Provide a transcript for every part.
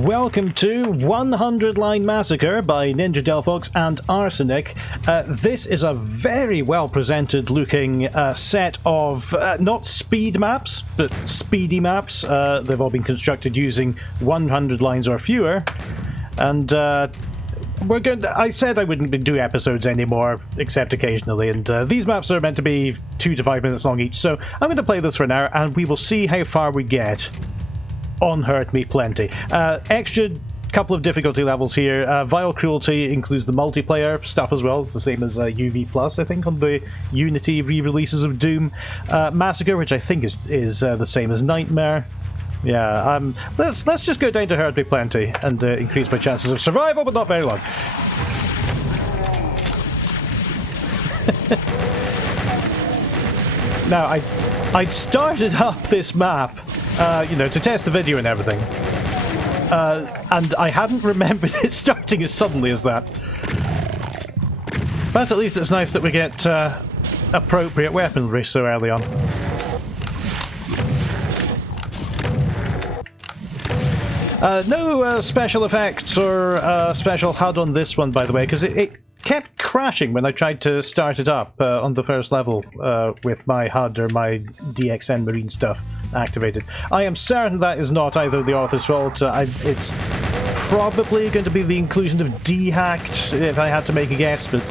Welcome to 100 Line Massacre by Ninja Delphox and Arsenic. This is a very well presented looking set of not speed maps, but speedy maps. They've all been constructed using 100 lines or fewer. And we're going to, I said I wouldn't do episodes anymore, except occasionally, and these maps are meant to be 2 to 5 minutes long each, so I'm going to play this for an hour, and we will see how far we get on Hurt Me Plenty. Extra couple of difficulty levels here. Vile Cruelty includes the multiplayer stuff as well. It's the same as UV Plus, I think, on the Unity re-releases of Doom. Massacre, which I think is the same as Nightmare. Yeah, let's just go down to Hurt Me Plenty and increase my chances of survival, but not very long. Now, I'd started up this map, you know, to test the video and everything, and I hadn't remembered it starting as suddenly as that. But at least it's nice that we get appropriate weaponry so early on. No special effects or special HUD on this one, by the way, because it kept crashing when I tried to start it up on the first level with my HUD or my DXN Marine stuff activated. I am certain that is not either the author's fault. It's probably going to be the inclusion of dehacked, if I had to make a guess, but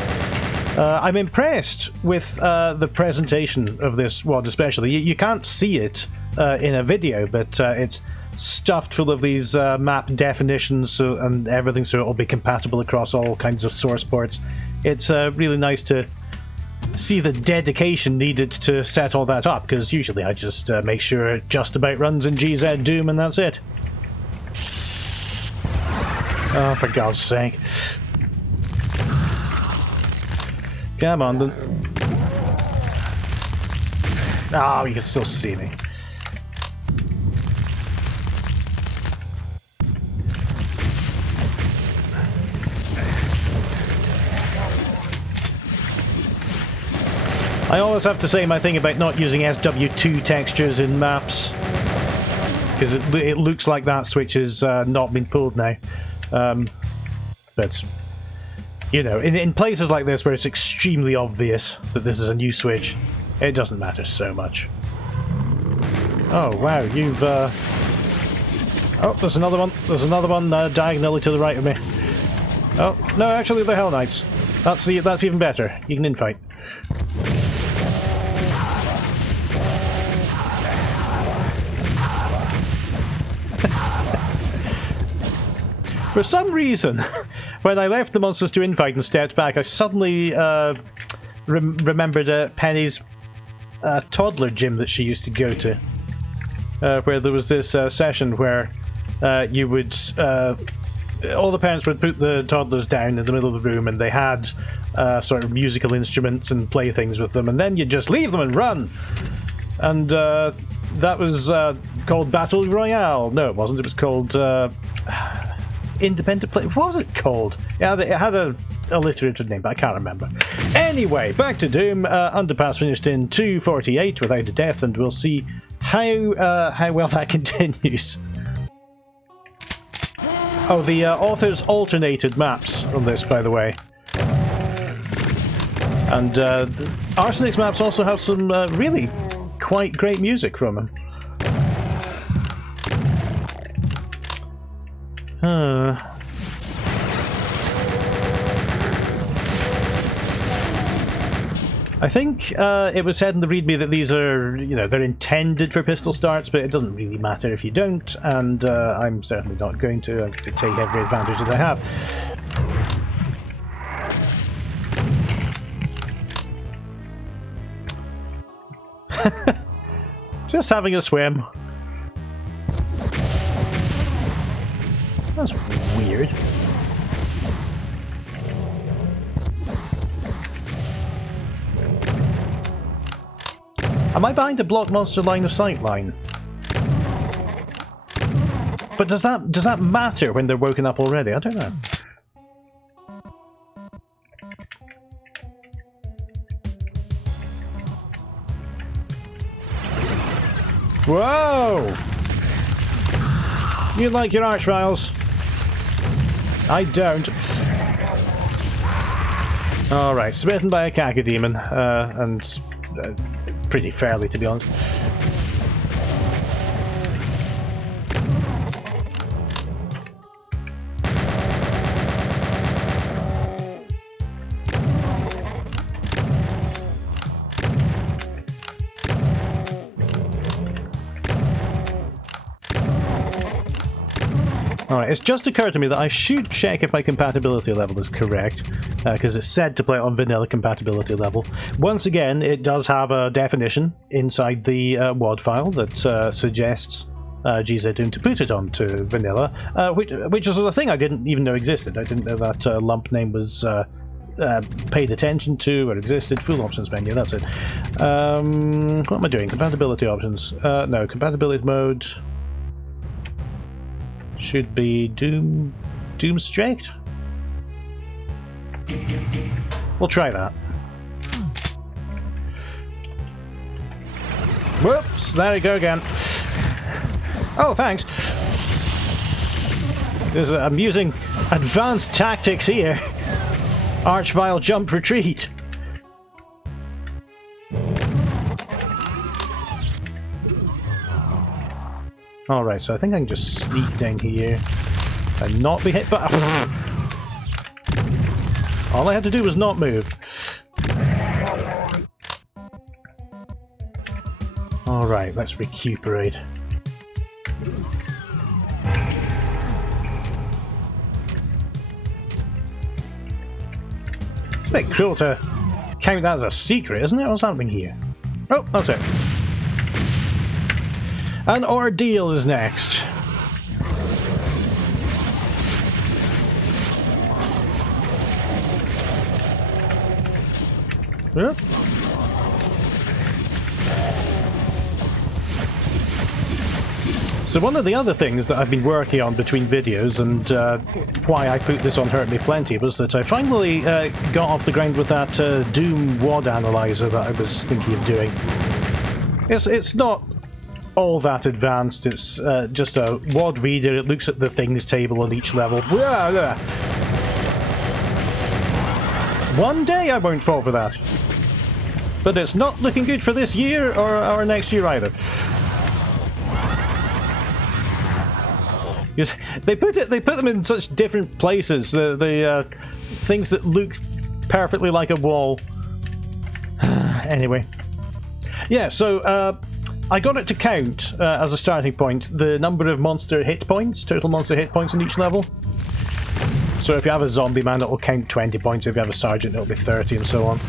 I'm impressed with the presentation of this WOD especially. You can't see it in a video, but it's stuffed full of these map definitions and everything, so it'll be compatible across all kinds of source ports. It's really nice to see the dedication needed to set all that up, because usually I just make sure it just about runs in GZ Doom and that's it. Oh, for God's sake. Come on then. Oh, you can still see me. I always have to say my thing about not using SW2 textures in maps, because it looks like that switch has not been pulled now. But, you know, in places like this where it's extremely obvious that this is a new switch, it doesn't matter so much. Oh, wow, you've... Oh, there's another one. There's another one diagonally to the right of me. Oh, no, actually, they're Hell Knights. That's even better. You can infight. For some reason, when I left the monsters to infight and stepped back, I suddenly remembered Penny's toddler gym that she used to go to, where there was this session where you would... all the parents would put the toddlers down in the middle of the room, and they had sort of musical instruments and playthings with them, and then you'd just leave them and run. And that was called Battle Royale. No, it wasn't. It was called... Independent Play. What was it called? Yeah, it had a alliterative name, but I can't remember. Anyway, back to Doom. Underpass finished in 2:48 without a death, and we'll see how well that continues. Oh, the authors alternated maps on this, by the way. And Arsenic's maps also have some really quite great music from them. I think it was said in the README that these are, you know, they're intended for pistol starts, but it doesn't really matter if you don't, and I'm certainly not going to. I'm going to take every advantage that I have. Just having a swim. That's weird. Am I behind a block monster line of sight line? But does that matter when they're woken up already? I don't know. Whoa! You like your archviles? I don't. Alright, smitten by a cacodemon, and pretty fairly, to be honest. Alright, it's just occurred to me that I should check if my compatibility level is correct, because it's said to play on vanilla compatibility level. Once again, it does have a definition inside the WAD file that suggests GZDoom to put it onto vanilla, which is a thing I didn't even know existed. I didn't know that lump name was paid attention to or existed. Full options menu, that's it. What am I doing? Compatibility options. No, compatibility mode should be Doom strict. We'll try that. Whoops, there we go again. Oh, thanks. I'm using advanced tactics here. Archvile jump retreat. Alright, so I think I can just sneak down here and not be hit, but all I had to do was not move. Alright, let's recuperate. It's a bit cruel to count that as a secret, isn't it? What's happening here? Oh, that's it. An ordeal is next. Yep. So one of the other things that I've been working on between videos, and why I put this on Hurt Me Plenty, was that I finally got off the ground with that Doom WAD analyzer that I was thinking of doing. It's not all that advanced, it's just a WAD reader. It looks at the things table on each level. One day I won't fall for that. But it's not looking good for this year or next year either. Because they put them in such different places. The things that look perfectly like a wall. Anyway. Yeah, so I got it to count, as a starting point, the number of monster hit points, total monster hit points in each level. So if you have a zombie man, it'll count 20 points. If you have a sergeant, it'll be 30, and so on.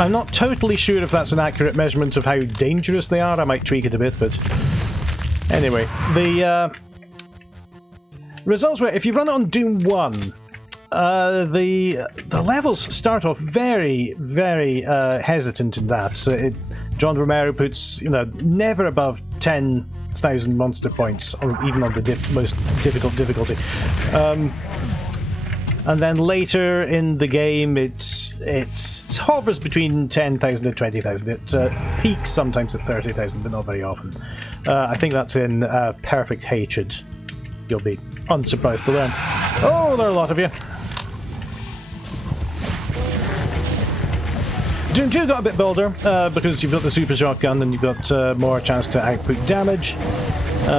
I'm not totally sure if that's an accurate measurement of how dangerous they are. I might tweak it a bit, but anyway. The results were, if you run it on Doom 1, the levels start off very, very hesitant in that. So John Romero puts, never above 10,000 monster points, or even on the most difficult difficulty. And then later in the game, it hovers between 10,000 and 20,000. It peaks sometimes at 30,000, but not very often. I think that's in Perfect Hatred. You'll be unsurprised to learn. Oh, there are a lot of you. Doom 2 got a bit bolder, because you've got the super shotgun and you've got more chance to output damage.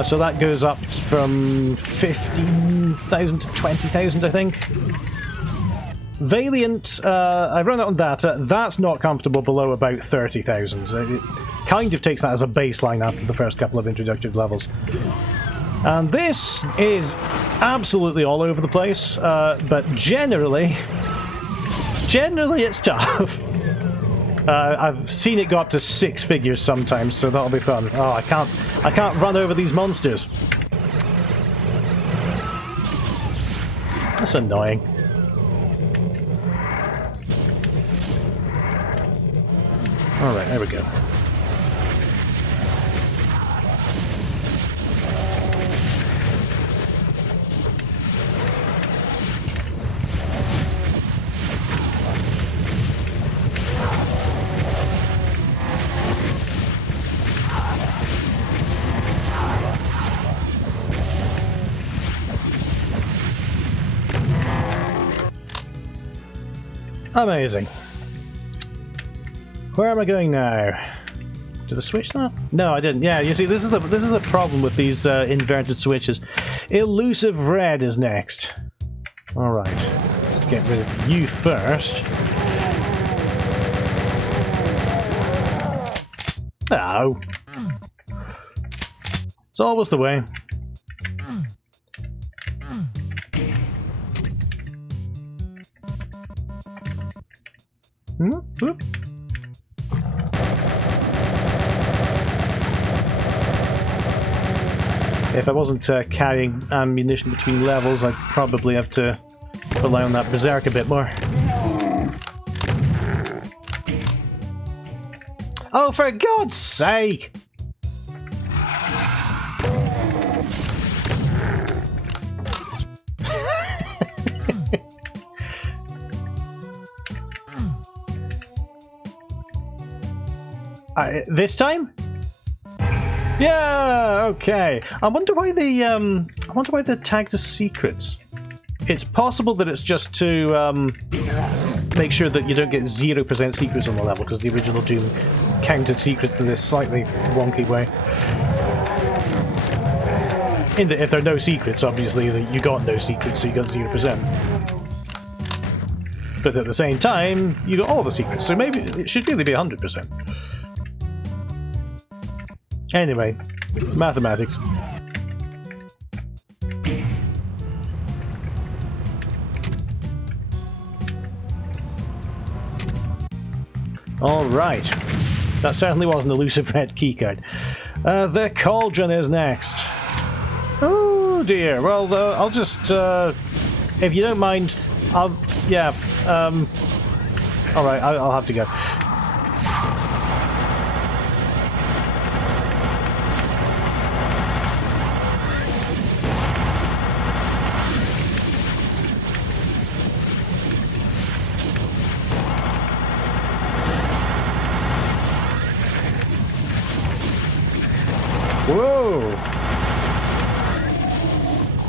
So that goes up from 15,000 to 20,000, I think. Valiant, I run it on data, that's not comfortable below about 30,000. It kind of takes that as a baseline after the first couple of introductory levels. And this is absolutely all over the place, but generally it's tough. I've seen it go up to 6 figures sometimes, so that'll be fun. Oh, I can't run over these monsters. That's annoying. Alright, there we go. Amazing. Where am I going now? Did I switch that? No, I didn't. Yeah, you see, this is the problem with these inverted switches. Elusive Red is next. All right, let's get rid of you first. Oh, it's always the way. Whoop. If I wasn't carrying ammunition between levels, I'd probably have to rely on that berserk a bit more. Oh, for God's sake! This time? Yeah, okay. I wonder why they tagged as secrets. It's possible that it's just to make sure that you don't get 0% secrets on the level, because the original Doom counted secrets in this slightly wonky way. In that if there are no secrets, obviously you got no secrets, so you got 0%. But at the same time, you got all the secrets, so maybe it should really be 100%. Anyway, mathematics. Alright. That certainly was an elusive red keycard. The Cauldron is next. Oh dear. Well, I'll just, if you don't mind, yeah, alright, I'll have to go. Whoa!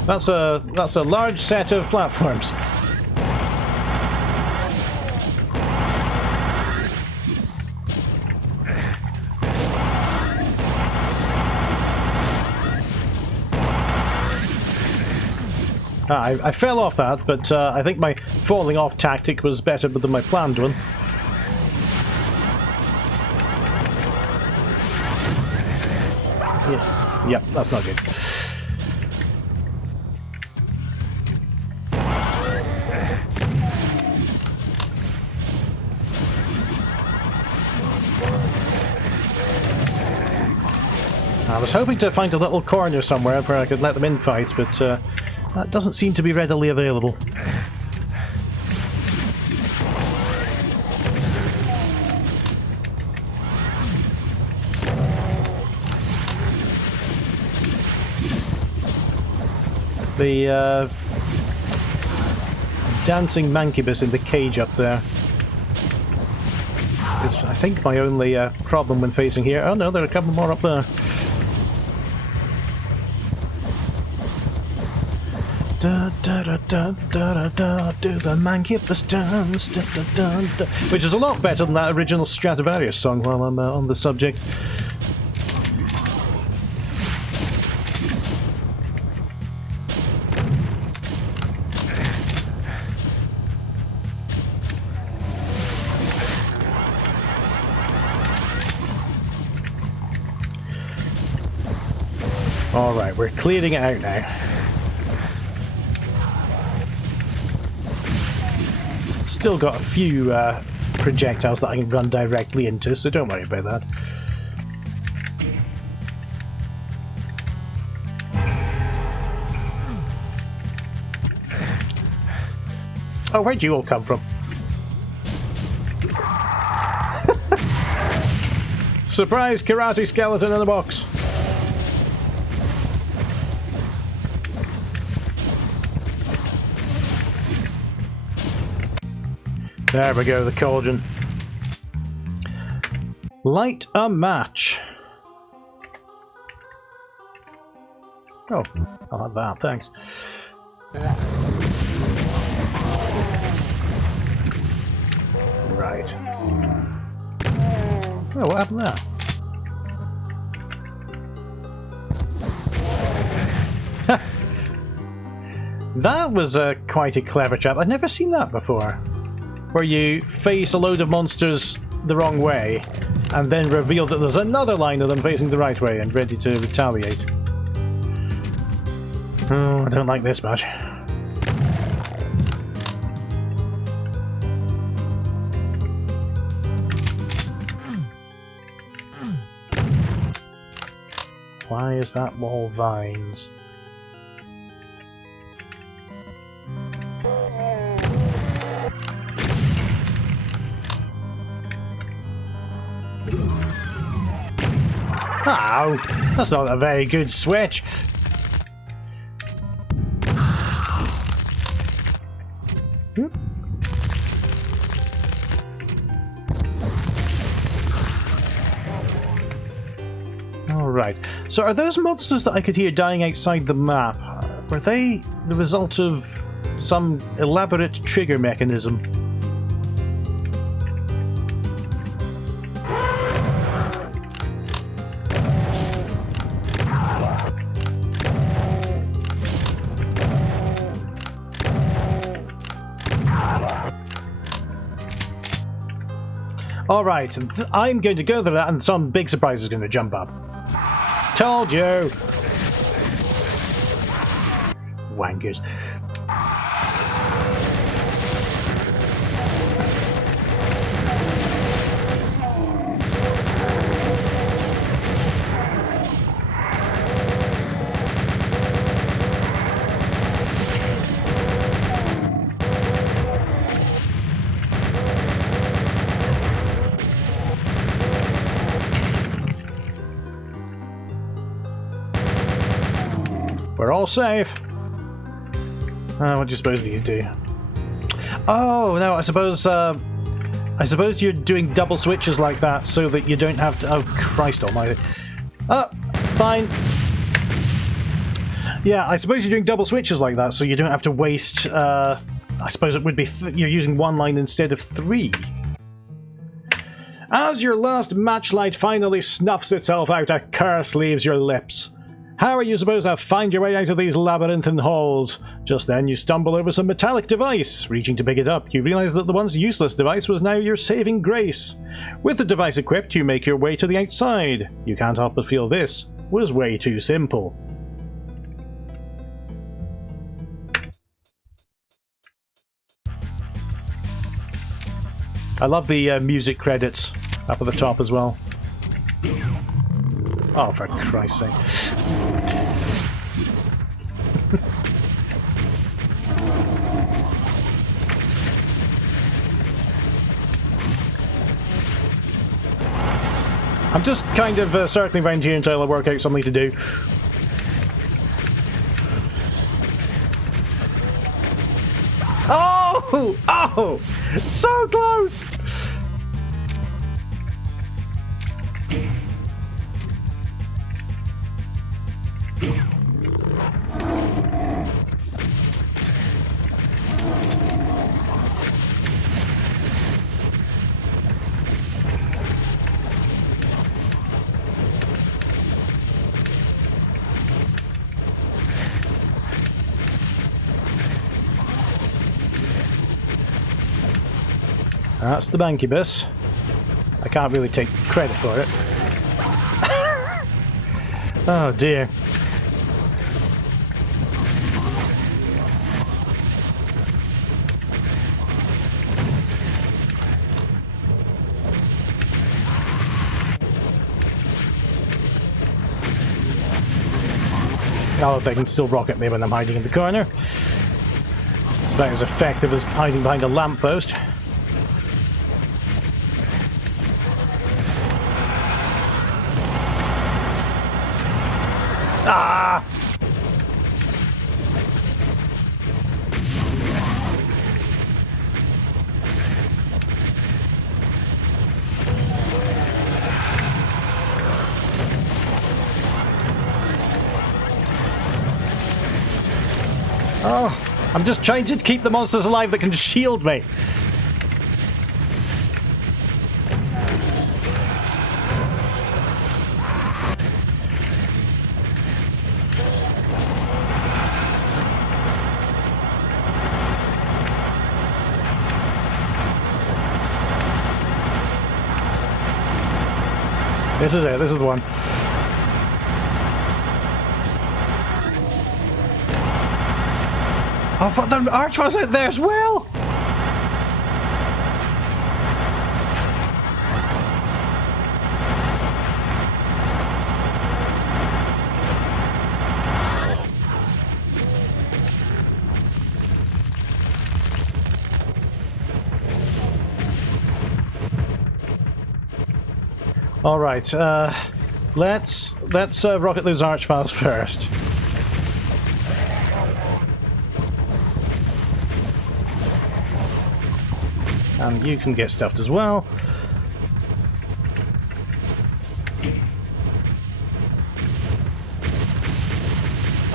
That's a large set of platforms. I fell off that, but I think my falling off tactic was better than my planned one. Yeah. Yep, that's not good. I was hoping to find a little corner somewhere where I could let them in fight, but that doesn't seem to be readily available. The dancing mancubus in the cage up there is, I think, my only problem when facing here. Oh no, there are a couple more up there. Da da da da da da, do the mancubus dance, da da da da, which is a lot better than that original Stratovarius song. While I'm on the subject. Alright, we're clearing it out now. Still got a few projectiles that I can run directly into, so don't worry about that. Oh, where'd you all come from? Surprise karate skeleton in a box! There we go, the cauldron. Light a match. Oh, I'll have that, thanks. Oh, what happened there? That was quite a clever trap. I'd never seen that before. Where you face a load of monsters the wrong way, and then reveal that there's another line of them facing the right way and ready to retaliate. Oh, I don't like this much. Why is that wall vines? Oh, that's not a very good switch. Alright, so are those monsters that I could hear dying outside the map, were they the result of some elaborate trigger mechanism? Alright, I'm going to go there and some big surprise is going to jump up. Told you! Wankers. We're all safe. What do you suppose these do? Oh no, I suppose you're doing double switches like that so that you don't have to. Oh Christ Almighty! Fine. Yeah, I suppose you're doing double switches like that so you don't have to waste. I suppose it would be you're using one line instead of three. As your last matchlight finally snuffs itself out, a curse leaves your lips. How are you supposed to find your way out of these labyrinthine halls? Just then you stumble over some metallic device. Reaching to pick it up, you realize that the once useless device was now your saving grace. With the device equipped, you make your way to the outside. You can't help but feel this was way too simple. I love the music credits up at the top as well. Oh, for Christ's sake. I'm just kind of circling around here until I work out something to do. Oh! Oh! So close! That's the bankybus. I can't really take credit for it. Oh dear. Oh, they can still rocket me when I'm hiding in the corner. It's about as effective as hiding behind a lamppost. Ah! Oh, I'm just trying to keep the monsters alive that can shield me. This is it. This is the one. Oh, but the archvile's out there as well! All right, let's rocket those archviles first. And you can get stuffed as well.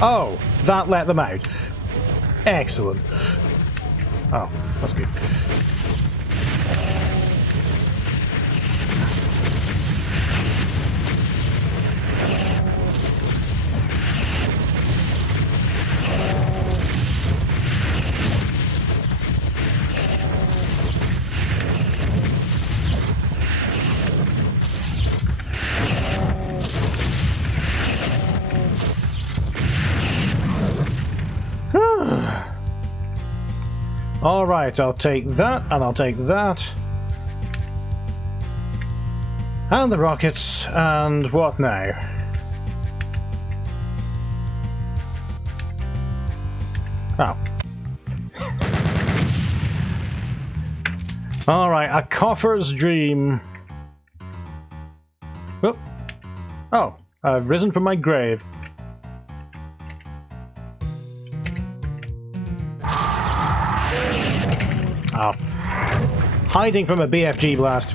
Oh, that let them out. Excellent. Oh, that's good. Alright, I'll take that, and I'll take that. And the rockets, and what now? Oh. Alright, a coffer's dream. Oh. Oh, I've risen from my grave. Oh. Hiding from a BFG blast.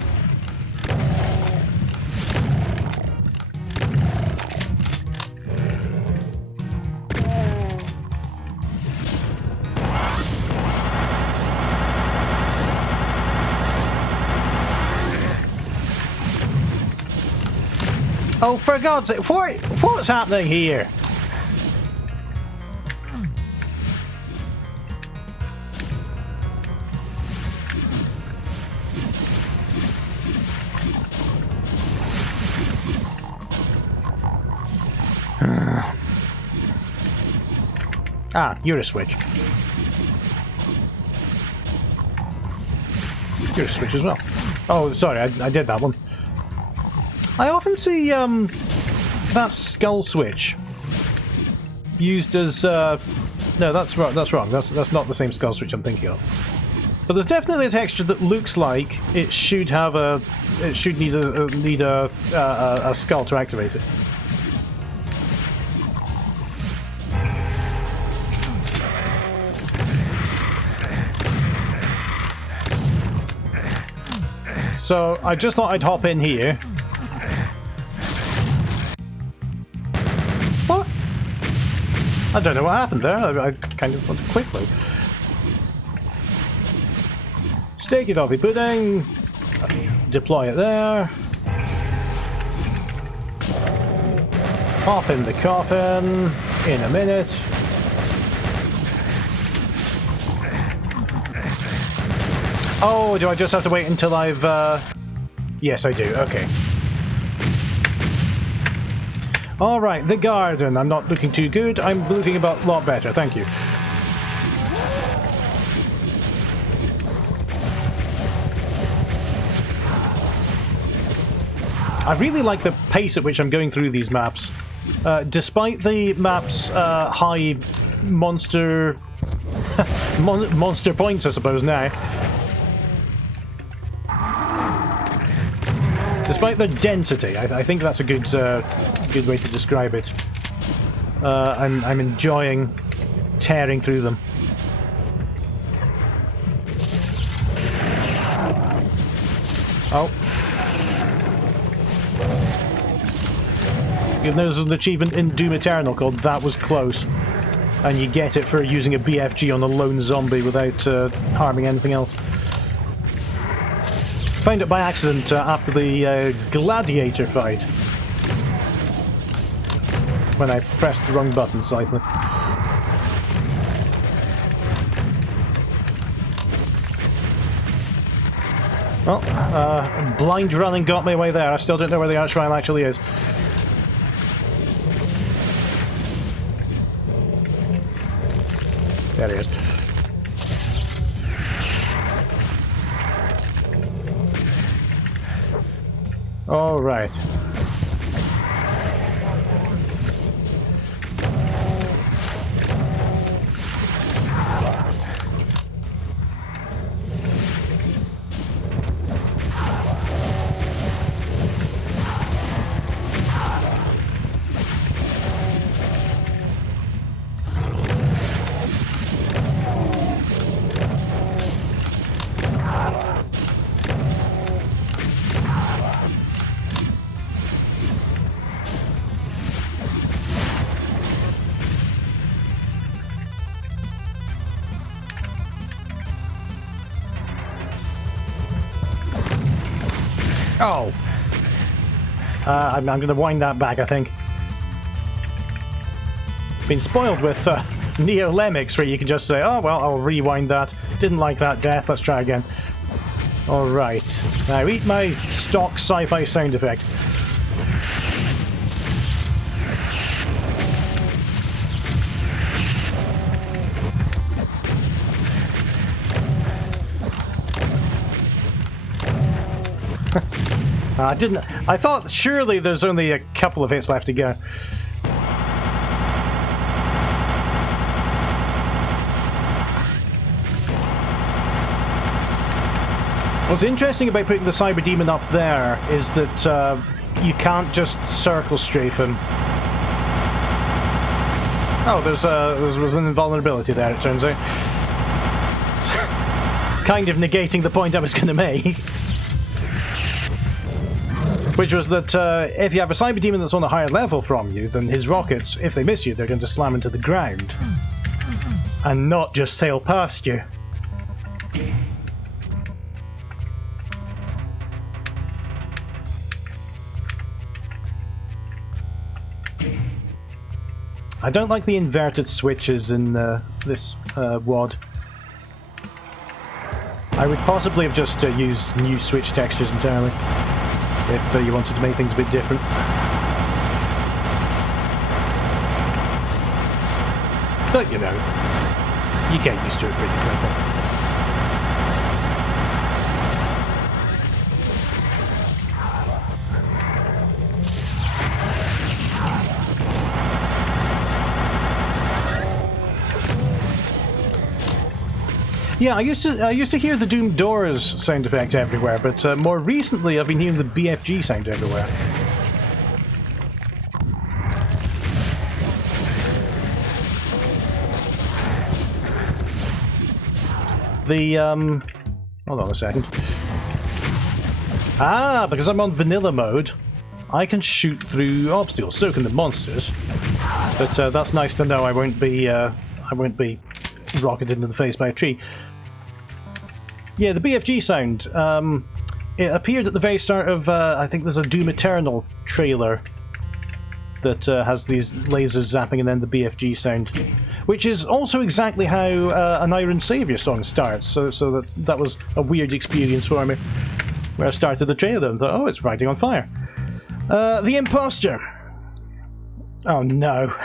Oh, for God's sake, what's happening here? Ah, you're a switch. You're a switch as well. Oh, sorry, I did that one. I often see that skull switch used as no, that's wrong. That's wrong. That's not the same skull switch I'm thinking of. But there's definitely a texture that looks like it should have a. It should need a skull to activate it. So I just thought I'd hop in here. What? I don't know what happened there. I kind of went quickly. Sticky toffee pudding. Deploy it there. Hop in the coffin in a minute. Oh, do I just have to wait until I've... Yes, I do. Okay. Alright, the garden. I'm not looking too good. I'm looking a lot better. Thank you. I really like the pace at which I'm going through these maps. Despite the map's high monster... monster points, I suppose, now. Despite the density, I think that's a good good way to describe it. I'm enjoying tearing through them. Oh. There's an achievement in Doom Eternal called That Was Close. And you get it for using a BFG on a lone zombie without harming anything else. Found it by accident after the gladiator fight. When I pressed the wrong button slightly. Well, blind running got me away there. I still don't know where the Archvile actually is. There he is. All right. Oh! I'm going to wind that back, I think. Been spoiled with Neo Lemix, where you can just say, oh, well, I'll rewind that. Didn't like that death, let's try again. Alright. Now, eat my stock sci-fi sound effect. I thought surely there's only a couple of hits left to go. What's interesting about putting the Cyber Demon up there is that you can't just circle strafe him. Oh, there was an invulnerability there, it turns out. Kind of negating the point I was going to make. Which was that if you have a Cyber Demon that's on a higher level from you, then his rockets, if they miss you, they're going to slam into the ground. And not just sail past you. I don't like the inverted switches in this WOD. I would possibly have just used new switch textures entirely. If you wanted to make things a bit different. But, you know, you get used to it pretty quickly. Yeah, I used to hear the Doom Doors sound effect everywhere, but more recently I've been hearing the BFG sound everywhere. The hold on a second. Ah, because I'm on vanilla mode, I can shoot through obstacles. So can the monsters. But that's nice to know. I won't be rocketed into the face by a tree. Yeah, the BFG sound. It appeared at the very start of, I think there's a Doom Eternal trailer that has these lasers zapping and then the BFG sound. Which is also exactly how an Iron Savior song starts, so that was a weird experience for me. Where I started the trailer and thought, oh, it's riding on fire. The Imposter. Oh no.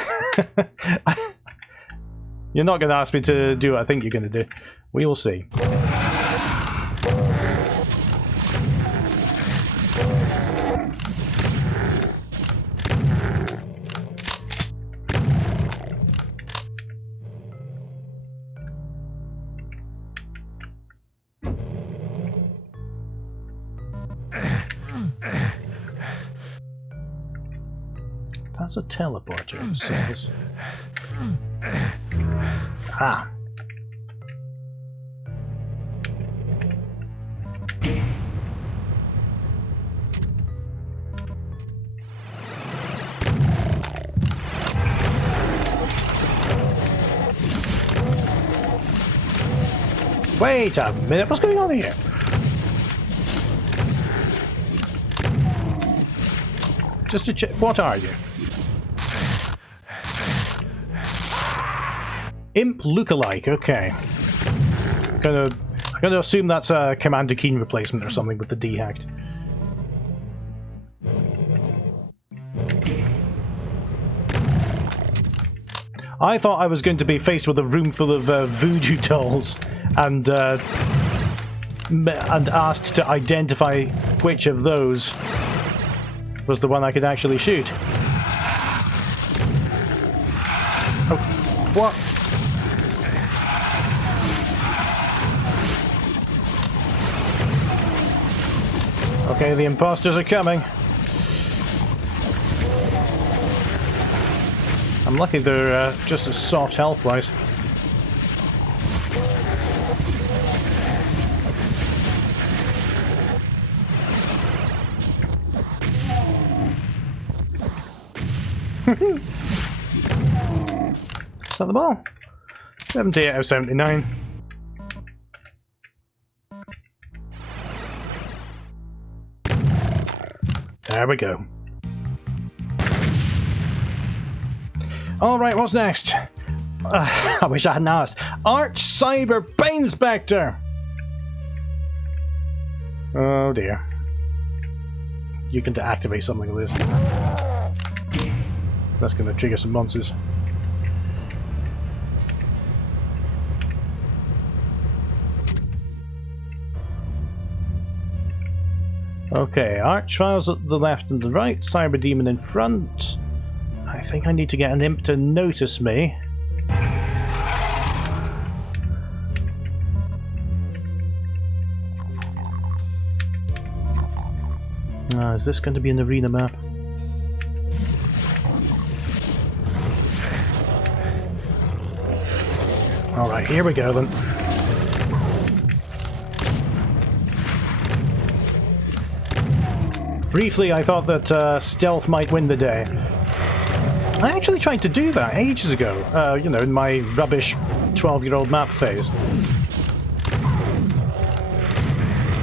You're not going to ask me to do what I think you're going to do. We will see. That's a teleporter, it says. Ah. Wait a minute, what's going on here? Just to check, what are you? Imp lookalike, okay. I'm going to assume that's a Commander Keen replacement or something with the D hacked. I thought I was going to be faced with a room full of voodoo dolls and asked to identify which of those was the one I could actually shoot. Oh, what? Okay, the imposters are coming. I'm lucky they're just as soft health-wise. Is that the ball? 70 out of 79. There we go. Alright, what's next? I wish I hadn't asked. Arch Cyber Pain Spectre! Oh dear. You can deactivate something like this. That's going to trigger some monsters. Okay, Archfiles at the left and the right, Cyber Demon in front. I think I need to get an imp to notice me. Is this going to be an arena map? Alright, here we go then. Briefly, I thought that stealth might win the day. I actually tried to do that ages ago, you know, in my rubbish 12-year-old map phase.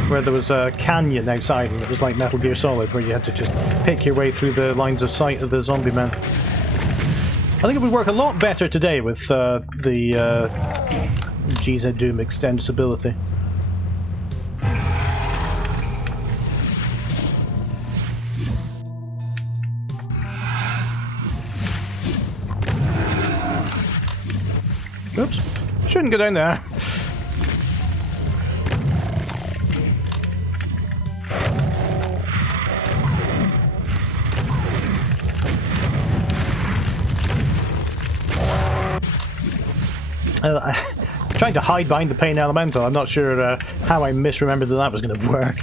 Where there was a canyon outside and it was like Metal Gear Solid, where you had to just pick your way through the lines of sight of the zombie men. I think it would work a lot better today with the GZ Doom extensibility. Oops, shouldn't go down there. Trying to hide behind the Pain Elemental. I'm not sure how I misremembered that was going to work.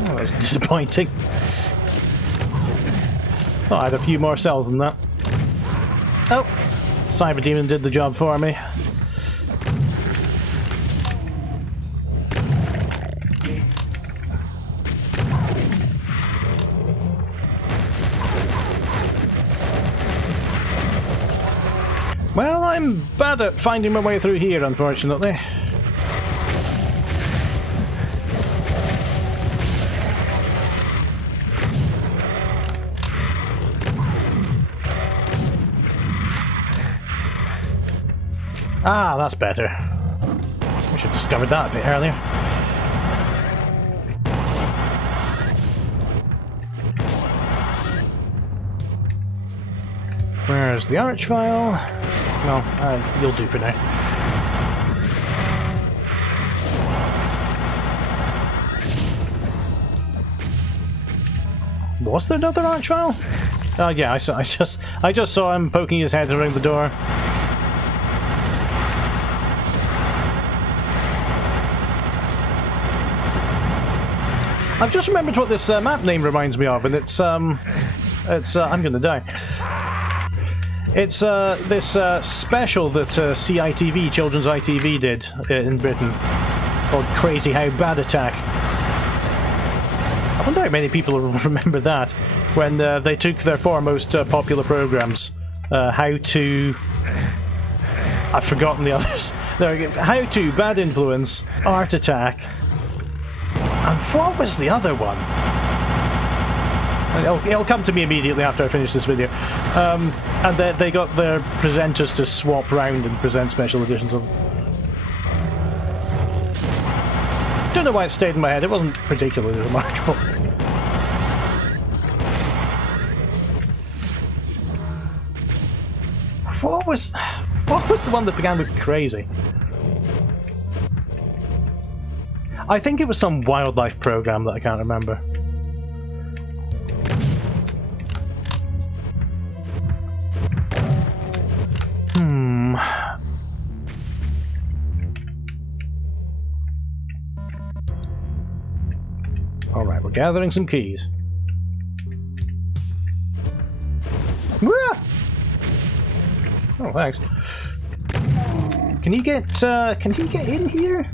Oh, that was disappointing. Thought I had a few more cells than that. Oh, Cyber Demon did the job for me. Well, I'm bad at finding my way through here, unfortunately. Ah, that's better. We should have discovered that a bit earlier. Where's the arch file? No, you'll do for now. Was there another arch file? Oh yeah, I just saw him poking his head around the door. I've just remembered what this map name reminds me of, and it's I'm gonna die. It's this special that CITV, Children's ITV, did in Britain, called Crazy How Bad Attack. I wonder how many people remember that, when they took their four most popular programs, How To... I've forgotten the others. There we go. How To, Bad Influence, Art Attack, and what was the other one? It'll come to me immediately after I finish this video. And they got their presenters to swap round and present special editions of them. Don't know why it stayed in my head. It wasn't particularly remarkable. What was the one that began with crazy? I think it was some wildlife program that I can't remember. Alright, we're gathering some keys. Ah! Oh, thanks. Can he get in here?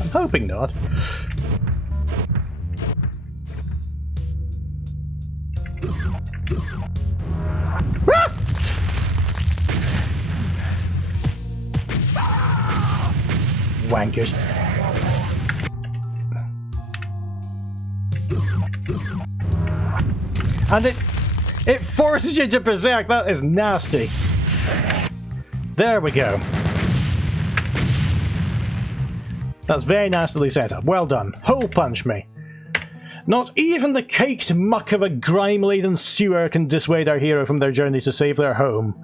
I'm hoping not. Ah! Wankers. And it forces you to berserk. That is nasty. There we go. That's very nastily set up. Well done. Hole punch me. Not even the caked muck of a grime-laden sewer can dissuade our hero from their journey to save their home.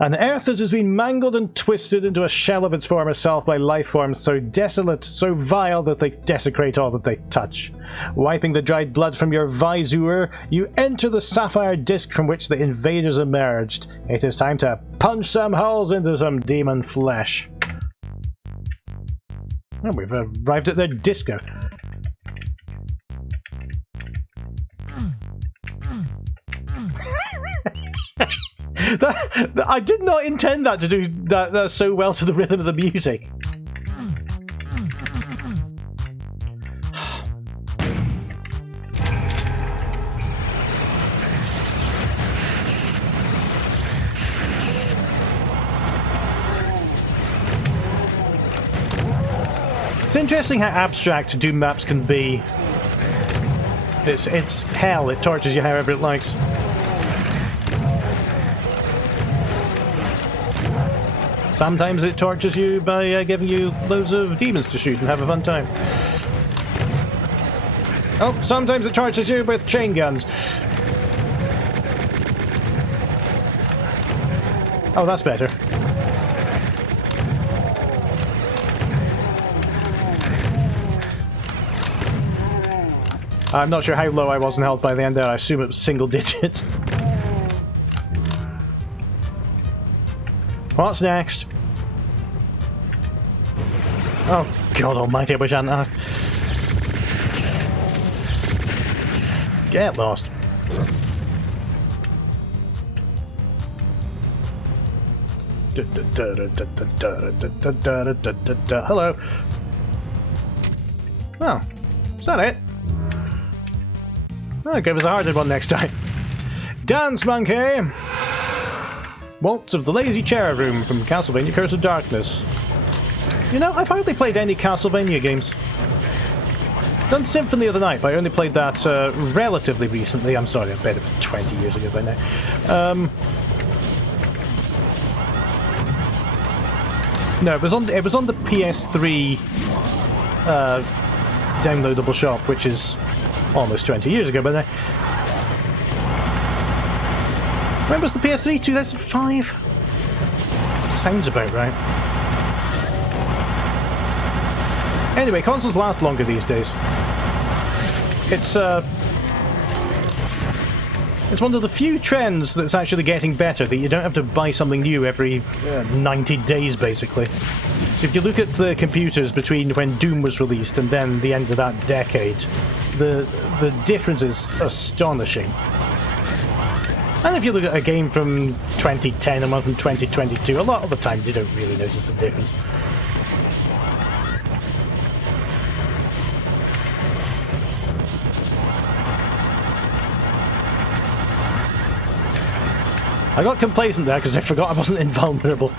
An earth that has been mangled and twisted into a shell of its former self by life forms so desolate, so vile that they desecrate all that they touch. Wiping the dried blood from your visor, you enter the sapphire disc from which the invaders emerged. It is time to punch some holes into some demon flesh. Oh, we've arrived at their disco. I did not intend that to do that so well to the rhythm of the music. It's interesting how abstract Doom maps can be. It's hell, it tortures you however it likes. Sometimes it tortures you by giving you loads of demons to shoot and have a fun time. Oh, sometimes it tortures you with chain guns. Oh, that's better. I'm not sure how low I was in health by the end there. I assume it was single digit. What's next? Oh, God almighty, I wish I hadn't asked. Get lost. Hello. Oh, is that it? Oh, give us a harder one next time. Dance Monkey! Waltz of the Lazy Chair Room from Castlevania Curse of Darkness. You know, I've hardly played any Castlevania games. Done Symphony of the Night, but I only played that relatively recently. I'm sorry, I bet it was 20 years ago by now. No, it was on the PS3 downloadable shop, which is almost 20 years ago by now. When was the PS3? 2005? Sounds about right. Anyway, consoles last longer these days. It's one of the few trends that's actually getting better, that you don't have to buy something new every 90 days, basically. So if you look at the computers between when Doom was released and then the end of that decade, the difference is astonishing. And if you look at a game from 2010 and one from 2022, a lot of the time you don't really notice the difference. I got complacent there because I forgot I wasn't invulnerable.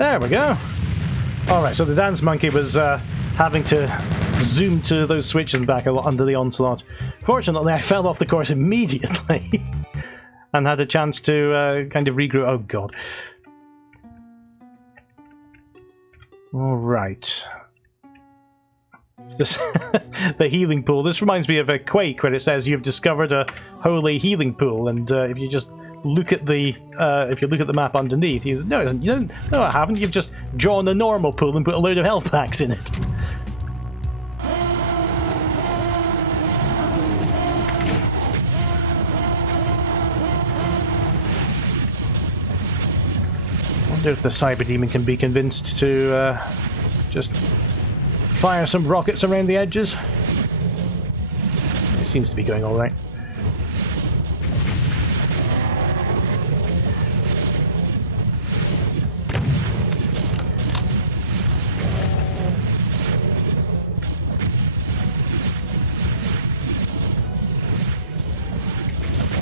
There we go. Alright, so the dance monkey was having to zoom to those switches back under the onslaught. Fortunately, I fell off the course immediately and had a chance to kind of regroup. Oh god. Alright. Just the healing pool. This reminds me of a Quake where it says you've discovered a holy healing pool, and if you just look at the map underneath, you no, you don't. No, I haven't. You've just drawn a normal pool and put a load of health packs in it. I wonder if the Cyber Demon can be convinced to just fire some rockets around the edges. It seems to be going all right.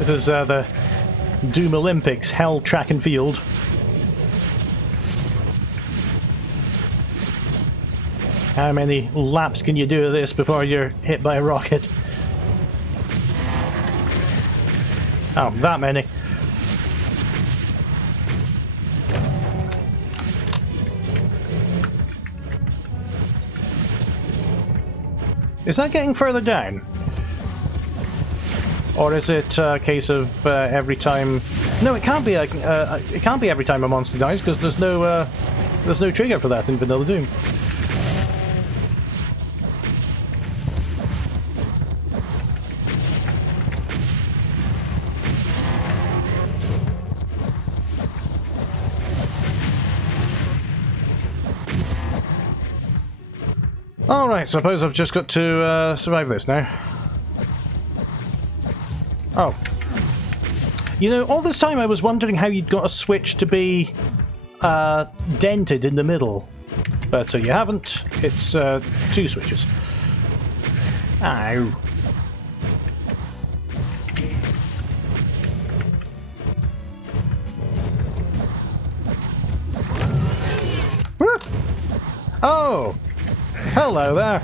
This is the Doom Olympics, Hell Track and Field. How many laps can you do of this before you're hit by a rocket? Oh, that many. Is that getting further down? Or is it a case of every time? No, it can't be. It can't be every time a monster dies because there's no trigger for that in Vanilla Doom. Alright, suppose I've just got to survive this now. Oh. You know, all this time I was wondering how you'd got a switch to be dented in the middle. But you haven't. It's 2 switches. Ow. Woo! Oh! Hello there!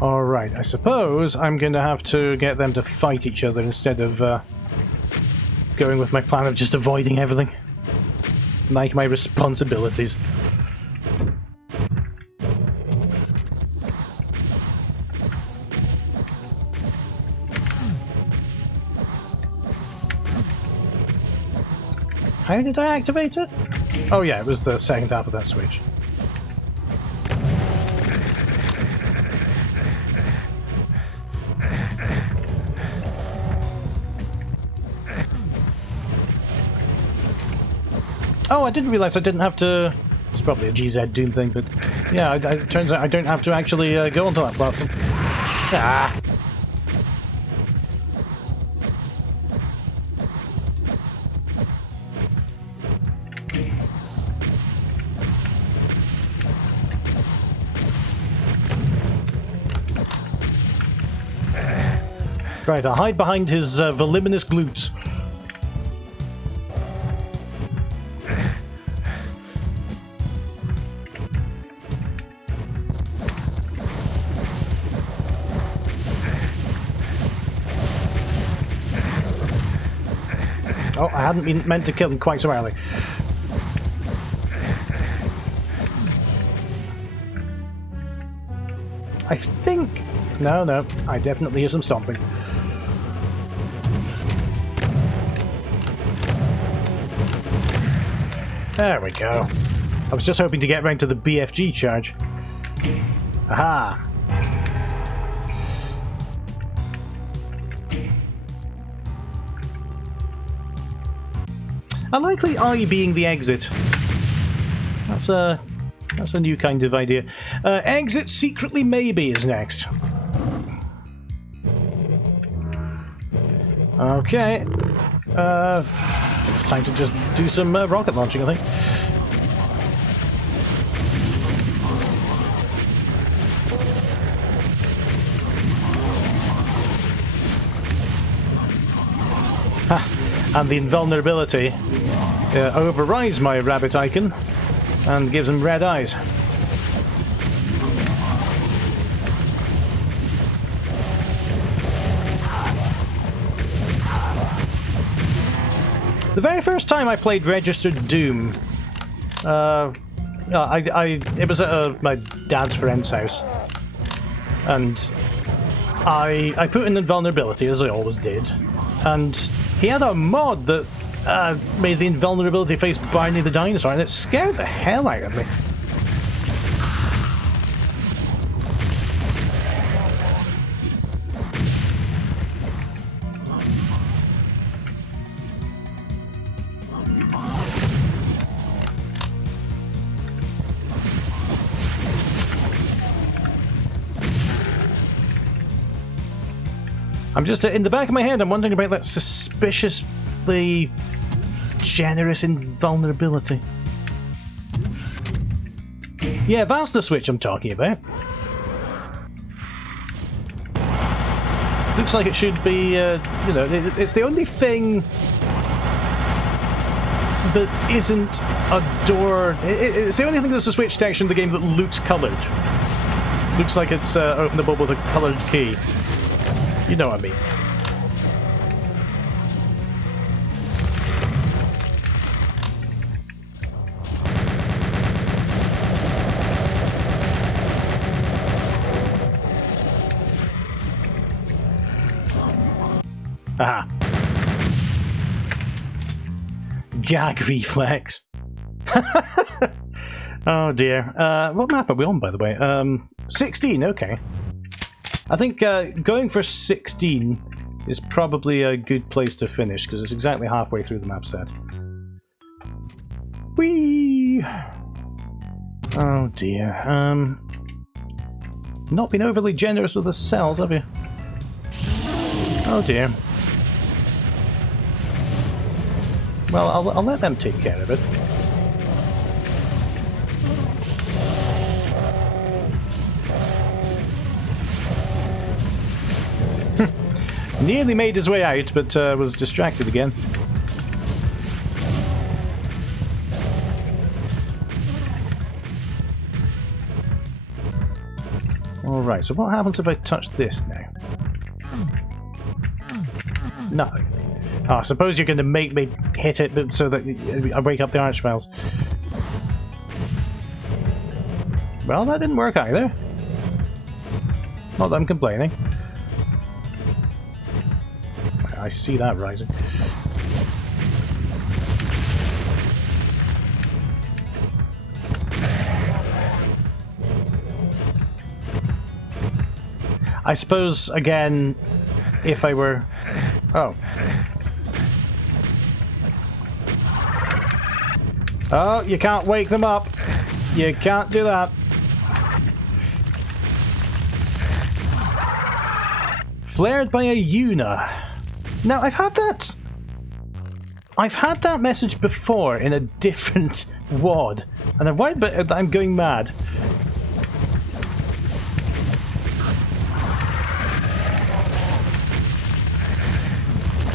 Alright, I suppose I'm going to have to get them to fight each other instead of going with my plan of just avoiding everything. Like my responsibilities. How did I activate it? Oh yeah, it was the second half of that switch. Oh, I didn't realise I didn't have to... It's probably a GZ Doom thing, but... Yeah, it turns out I don't have to actually go onto that platform. Ah! Right, I'll hide behind his voluminous glutes. Oh, I hadn't been meant to kill him quite so early. I think... No, I definitely hear some stomping. There we go. I was just hoping to get round to the BFG charge. Aha! I like the eye being the exit. That's a new kind of idea. Exit secretly maybe is next. Okay. It's time to just do some rocket launching, I think. Ha! And the invulnerability overrides my rabbit icon and gives him red eyes. The very first time I played Registered Doom, it was at my dad's friend's house, and I put in invulnerability, as I always did, and he had a mod that made the invulnerability face Barney the dinosaur, and it scared the hell out of me. I'm just, in the back of my head, I'm wondering about that suspiciously generous invulnerability. Yeah, that's the switch I'm talking about. Looks like it should be, you know, it's the only thing that isn't a door. It's the only thing that's a switch section in the game that looks coloured. Looks like it's openable with a coloured key. You know what I mean. Aha. Gag reflex. Oh dear. What map are we on, by the way? 16, okay. I think going for 16 is probably a good place to finish, because it's exactly halfway through the map set. Whee! Oh dear. Not been overly generous with the cells, have you? Oh dear. Well, I'll let them take care of it. Nearly made his way out, but was distracted again. Alright, so what happens if I touch this now? Nothing. Oh, I suppose you're going to make me hit it but so that I wake up the Archfiles. Well, that didn't work either. Not that I'm complaining. I see that rising. I suppose, again, if I were... Oh. Oh, you can't wake them up. You can't do that. Flared by a Una. Now, I've had that message before in a different WOD, and I'm worried that I'm going mad.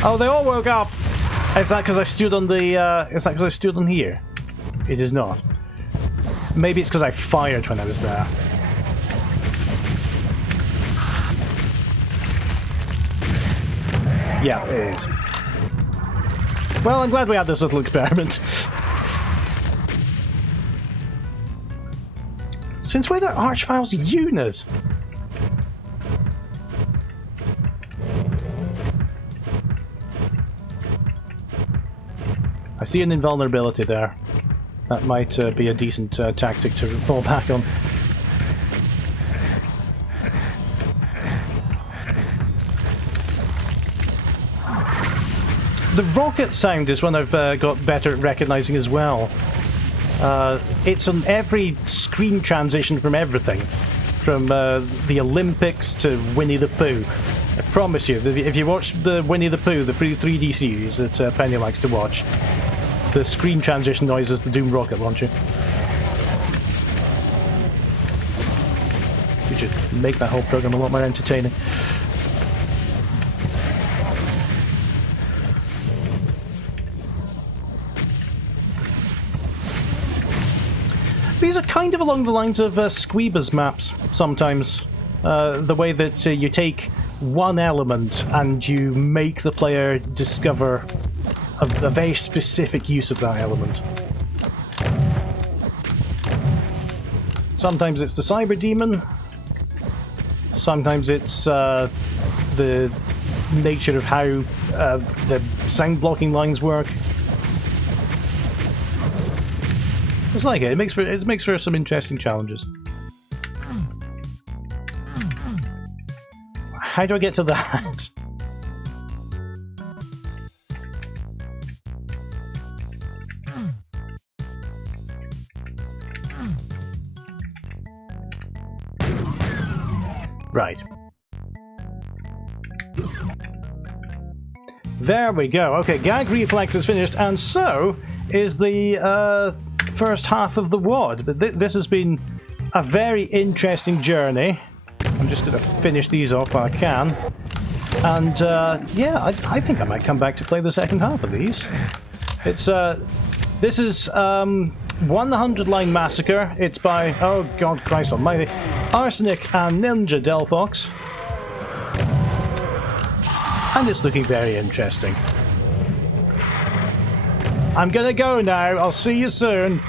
Oh, they all woke up! Is that because I stood on the, is that because I stood on here? It is not. Maybe it's because I fired when I was there. Yeah, it is. Well, I'm glad we had this little experiment. Since when are Archfiles Unas? I see an invulnerability there. That might be a decent tactic to fall back on. The rocket sound is one I've got better at recognising as well. It's on every screen transition from everything. From the Olympics to Winnie the Pooh. I promise you, if you watch the Winnie the Pooh, the 3D series that Penny likes to watch, the screen transition noise is the Doom rocket launcher. We should make that whole program a lot more entertaining. These are kind of along the lines of Squeeba's maps sometimes. The way that you take one element and you make the player discover a very specific use of that element. Sometimes it's the Cyber Demon. Sometimes it's the nature of how the sound blocking lines work. It's like it. It makes for some interesting challenges. How do I get to that? Right. There we go. Okay, gag reflex is finished, and so is the first half of the WOD. But this has been a very interesting journey. I'm just going to finish these off while I can. And yeah, I think I might come back to play the second half of these. It's this is 100 Line Massacre. It's by, oh god Christ almighty, Arsenic and Ninja Delphox. And it's looking very interesting. I'm gonna go now. I'll see you soon.